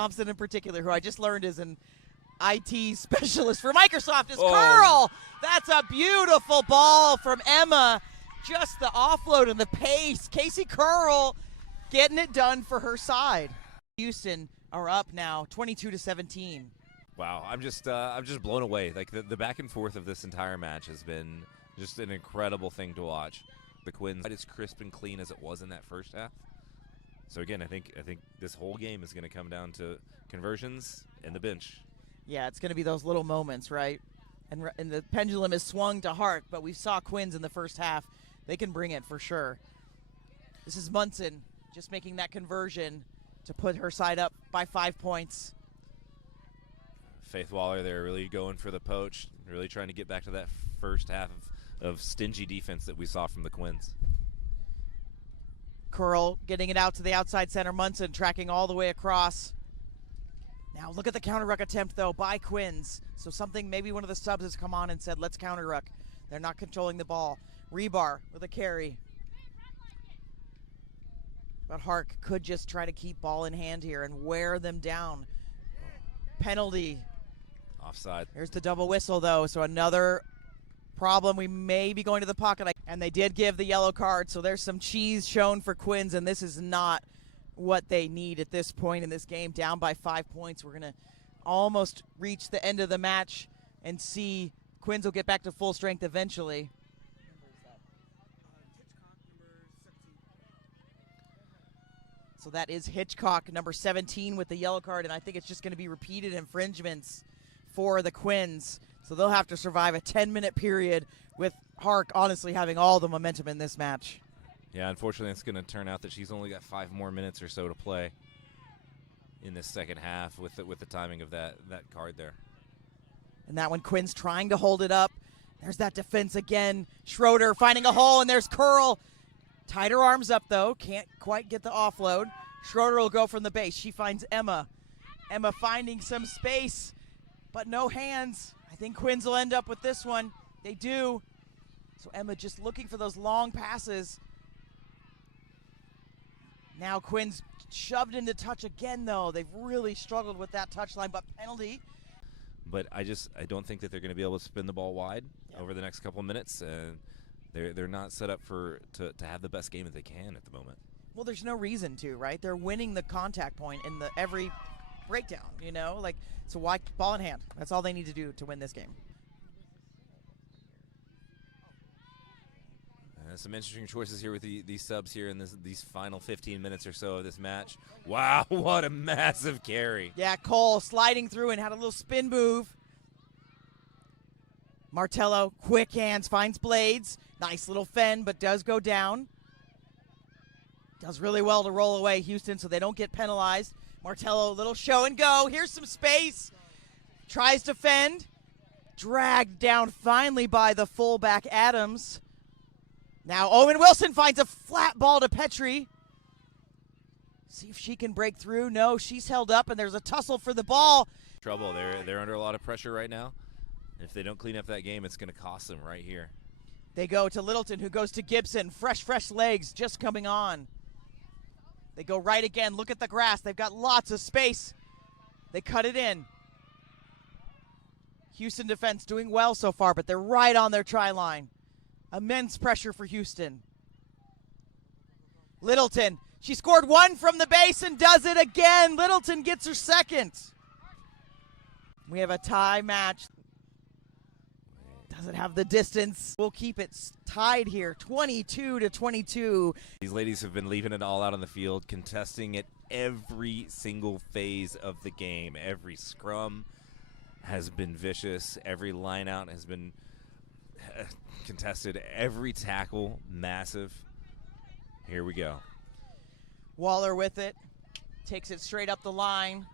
Thompson in particular, who I just learned is an IT specialist for Microsoft, is curl. That's a beautiful ball from Emma. Just the offload and the pace. Casey Curl getting it done for her side. Houston are up now 22-17. Wow, I'm just blown away. Like the back and forth of this entire match has been just an incredible thing to watch. The Quins, as crisp and clean as it was in that first half. So again, I think this whole game is going to come down to conversions and the bench. Yeah, it's going to be those little moments, right? And the pendulum is swung to HARC, but we saw Quins in the first half. They can bring it for sure. This is Munson just making that conversion to put her side up by 5 points. Faith Waller there really going for the poach, really trying to get back to that first half of stingy defense that we saw from the Quins. Curl getting it out to the outside center. Munson tracking all the way across. Now look at the counter ruck attempt though by Quins. So something, maybe one of the subs has come on and said, let's counter ruck. They're not controlling the ball. Rebar with a carry. But HARC could just try to keep ball in hand here and wear them down. Penalty. Offside. Here's the double whistle though, so another problem. We may be going to the pocket. And they did give the yellow card, so there's some cheese shown for Quins, and this is not what they need at this point in this game. Down by 5 points. We're going to almost reach the end of the match and see Quins will get back to full strength eventually. So that is Hitchcock, number 17 with the yellow card, and I think it's just going to be repeated infringements for the Quins. So they'll have to survive a 10-minute period with HARC honestly having all the momentum in this match. Yeah, unfortunately it's going to turn out that she's only got 5 more minutes or so to play in this second half with the timing of that card there. And that one, Quins trying to hold it up. There's that defense again. Schroeder finding a hole, and there's Curl. Tied her arms up, though. Can't quite get the offload. Schroeder will go from the base. She finds Emma. Emma finding some space, but no hands. I think Quins will end up with this one. They do. So Emma just looking for those long passes. Now Quins shoved into touch again, though. They've really struggled with that touch line, but penalty. But I don't think that they're going to be able to spin the ball wide over the next couple of minutes. They're not set up to have the best game that they can at the moment. Well, there's no reason to, right? They're winning the contact point in every breakdown, you know? Like, so why ball in hand? That's all they need to do to win this game. Some interesting choices here with these subs here in these final 15 minutes or so of this match. Wow, what a massive carry. Yeah, Cole sliding through and had a little spin move. Martello, quick hands, finds Blades. Nice little fend, but does go down. Does really well to roll away Houston so they don't get penalized. Martello, little show and go. Here's some space. Tries to fend. Dragged down finally by the fullback Adams. Now Owen Wilson finds a flat ball to Petrie. See if she can break through. No, she's held up, and there's a tussle for the ball. Trouble. They're under a lot of pressure right now. If they don't clean up that game, it's going to cost them right here. They go to Littleton, who goes to Gibson. Fresh legs just coming on. They go right again. Look at the grass. They've got lots of space. They cut it in. Houston defense doing well so far, but they're right on their try line. Immense pressure for Houston. Littleton. She scored one from the base and does it again. Littleton gets her second. We have a tie match. Doesn't have the distance. We'll keep it tied here, 22-22. These ladies have been leaving it all out on the field, contesting it every single phase of the game. Every scrum has been vicious. Every line out has been contested. Every tackle, massive. Here we go. Waller with it. Takes it straight up the line.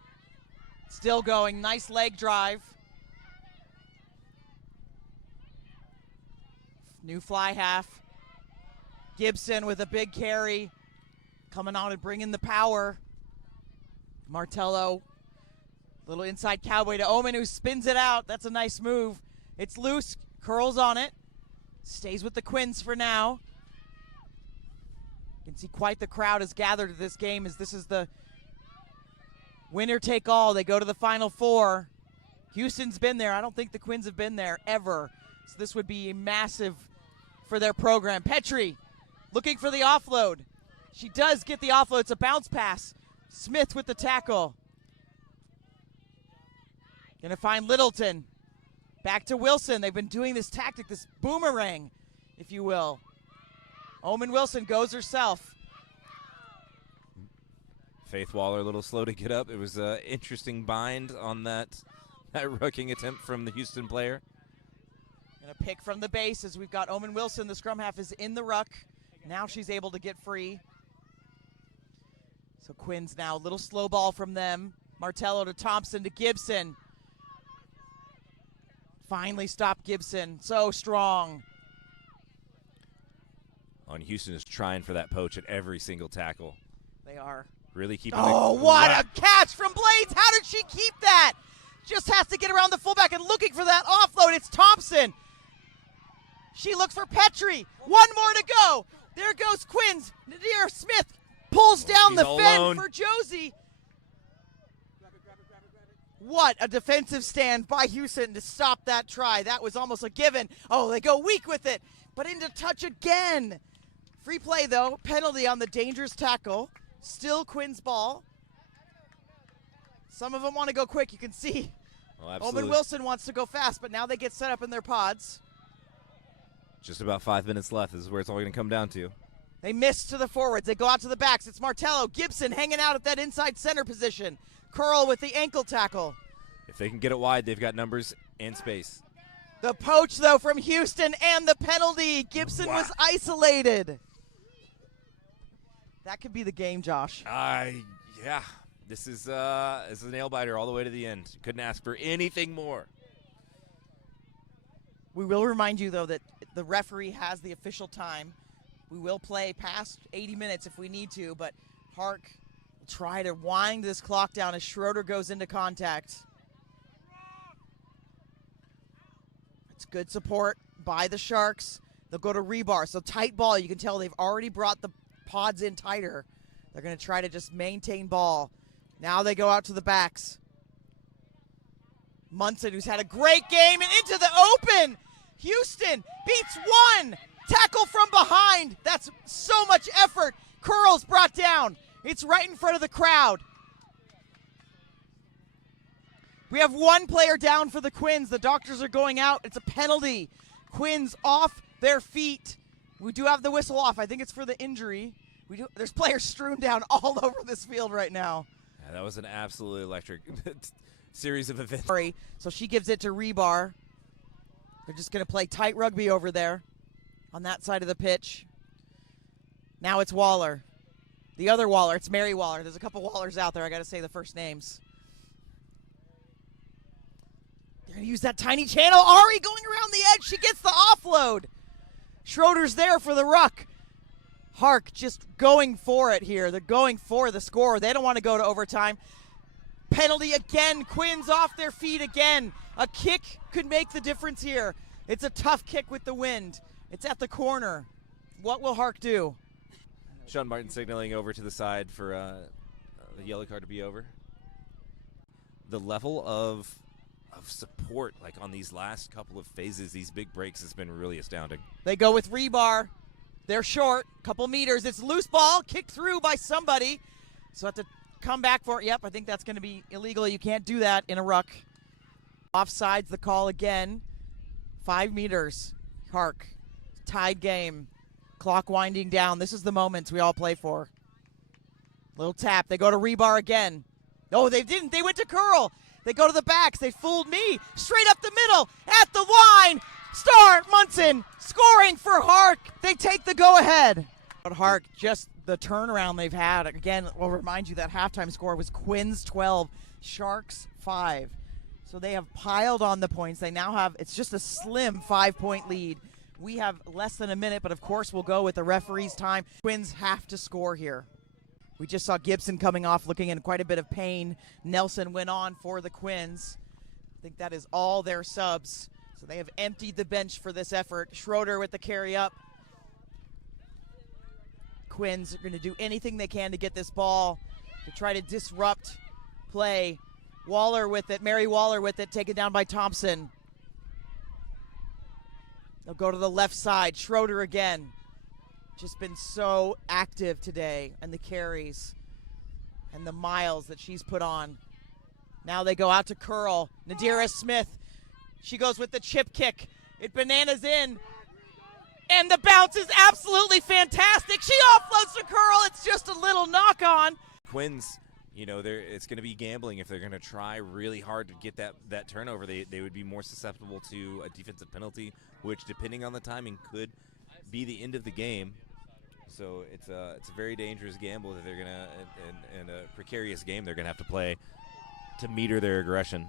Still going. Nice leg drive. New fly half. Gibson with a big carry. Coming on and bringing the power. Martello. Little inside cowboy to Omen, who spins it out. That's a nice move. It's loose. Curls on it. Stays with the Quins for now. You can see quite the crowd has gathered to this game as this is the Winner take all. They go to the Final Four. Houston's been there. I don't think the Quins have been there ever. So this would be massive for their program. Petrie looking for the offload. She does get the offload. It's a bounce pass. Smith with the tackle. Going to find Littleton. Back to Wilson. They've been doing this tactic, this boomerang, if you will. Omen Wilson goes herself. Faith Waller a little slow to get up. It was an interesting bind on that rucking attempt from the Houston player. And a pick from the base as we've got Omen Wilson. The scrum half is in the ruck. Now she's able to get free. So Quins now, a little slow ball from them. Martello to Thompson to Gibson. Finally stopped Gibson. So strong. On Houston is trying for that poach at every single tackle. They are. Really keeping what a catch from Blades. How did she keep that? Just has to get around the fullback and looking for that offload. It's Thompson. She looks for Petrie. One more to go. There goes Quins. Nadir Smith pulls down the fend for Josie. What a defensive stand by Houston to stop that try. That was almost a given. Oh, they go weak with it, but into touch again. Free play, though. Penalty on the dangerous tackle. Still Quins' ball. Some of them want to go quick. You can see Omen Wilson wants to go fast, but now they get set up in their pods. Just about 5 minutes left. This is where it's all going to come down to. They miss to the forwards. They go out to the backs. It's Martello. Gibson hanging out at that inside center position. Curl with the ankle tackle. If they can get it wide, they've got numbers and space. The poach, though, from Houston and the penalty. Gibson was isolated. That could be the game, Josh. Yeah. This is a nail-biter all the way to the end. Couldn't ask for anything more. We will remind you, though, that the referee has the official time. We will play past 80 minutes if we need to, but HARC will try to wind this clock down as Schroeder goes into contact. It's good support by the Sharks. They'll go to rebar, so tight ball. You can tell they've already brought the pods in tighter. They're going to try to just maintain ball. Now they go out to the backs. Munson, who's had a great game, and into the open. Houston beats one. Tackle from behind. That's so much effort. Curls brought down. It's right in front of the crowd. We have one player down for the Quins. The doctors are going out. It's a penalty. Quins off their feet. We do have the whistle off. I think it's for the injury. There's players strewn down all over this field right now. Yeah, that was an absolutely electric series of events. So she gives it to Rebar. They're just going to play tight rugby over there on that side of the pitch. Now it's Waller. The other Waller. It's Mary Waller. There's a couple Wallers out there. I got to say the first names. They're going to use that tiny channel. Ari going around the edge. She gets the offload. Schroeder's there for the ruck. HARC just going for it here. They're going for the score. They don't want to go to overtime. Penalty again. Quins off their feet again. A kick could make the difference here. It's a tough kick with the wind. It's at the corner. What will HARC do? Sean Martin signaling over to the side for the yellow card to be over. The level of support, like on these last couple of phases, these big breaks, has been really astounding. They go with Rebar. They're short, couple meters. It's loose ball, kicked through by somebody. So have to come back for it. Yep, I think that's going to be illegal. You can't do that in a ruck. Offsides the call again. 5 meters. HARC. Tied game. Clock winding down. This is the moments we all play for. Little tap. They go to Rebar again. No, they didn't. They went to curl. They go to the backs. They fooled me. Straight up the middle. At the line. Star Munson scoring for HARC. They take the go-ahead. But HARC, just the turnaround they've had. Again, we'll remind you that halftime score was Quins 12, Sharks 5. So they have piled on the points. They now have, it's just a slim 5-point lead. We have less than a minute, but of course we'll go with the referee's time. Quins have to score here. We just saw Gibson coming off looking in quite a bit of pain. Nelson went on for the Quins. I think that is all their subs. So they have emptied the bench for this effort. Schroeder with the carry up. Quins are going to do anything they can to get this ball to try to disrupt play. Waller with it, Mary Waller with it, taken down by Thompson. They'll go to the left side. Schroeder again. Just been so active today, and the carries and the miles that she's put on. Now they go out to Curl. Nadira Smith. She goes with the chip kick. It bananas in. And the bounce is absolutely fantastic. She offloads to Curl. It's just a little knock on. Quins, it's going to be gambling if they're going to try really hard to get that turnover. They would be more susceptible to a defensive penalty, which, depending on the timing, could be the end of the game. So it's a very dangerous gamble that they're going to, in a precarious game, they're going to have to play to meter their aggression.